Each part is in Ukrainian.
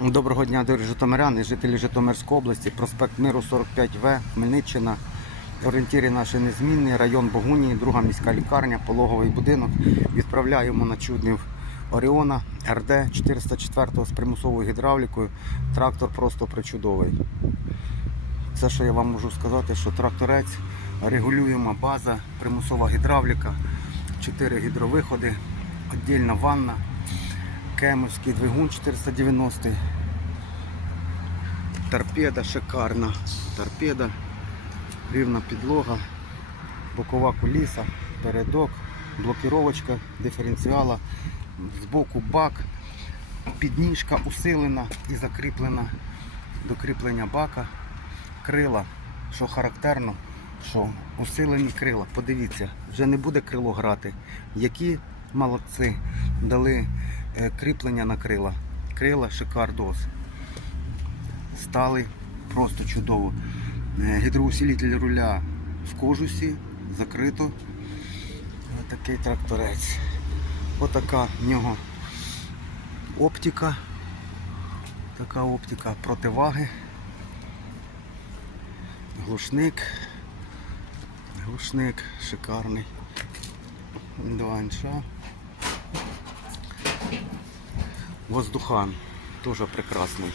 Доброго дня, дорогі житомиряни, жителі Житомирської області, проспект Миру 45В, Хмельниччина. Орієнтіри наші незмінні, район Богунії, друга міська лікарня, пологовий будинок. Відправляємо на чуднів Оріона РД 404 з примусовою гідравлікою. Трактор просто причудовий. Це, що я вам можу сказати, що тракторець, регулюємо база, примусова гідравліка, 4 гідровиходи, віддільна ванна. Кемовський двигун 490. Торпеда шикарна. Торпеда, рівна підлога, бокова куліса, передок, блокіровочка диференціала, збоку бак, підніжка усилена і закріплена до кріплення бака. Крила, що характерно, що усилені крила. Подивіться, вже не буде крило грати. Які молодці дали кріплення на крила. Крила шикардос. Стали просто чудово. Е, Гідроусилитель руля в кожусі, закрито. Ось такий тракторець. Отака в нього оптика. Така оптика противаги. Глушник. Глушник шикарний. Два інша. Воздухан теж прекрасний.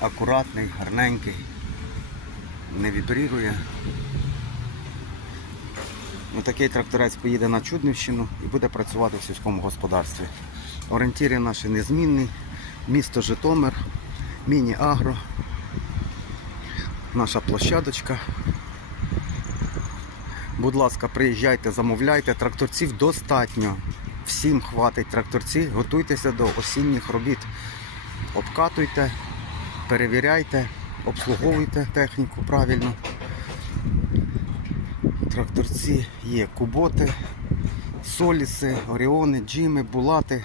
Акуратний, гарненький, не вібрірує. Ну, такий тракторець поїде на Чуднівщину і буде працювати в сільському господарстві. Орієнтіри наші незмінні. Місто Житомир, міні-агро, наша площадочка. Будь ласка, приїжджайте, замовляйте. Тракторців достатньо. Всім хватить тракторці, готуйтеся до осінніх робіт. Обкатуйте, перевіряйте, обслуговуйте техніку правильно. Тракторці є куботи, соліси, оріони, джими, булати,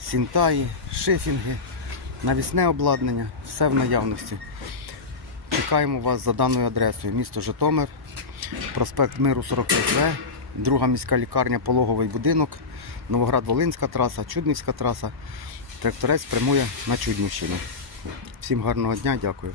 сінтаї, шифінги, навісне обладнання, все в наявності. Чекаємо вас за даною адресою. Місто Житомир, проспект Миру 45В, друга міська лікарня, пологовий будинок, Новоград-Волинська траса, Чуднівська траса. Тракторець прямує на Чуднівщину. Всім гарного дня, дякую.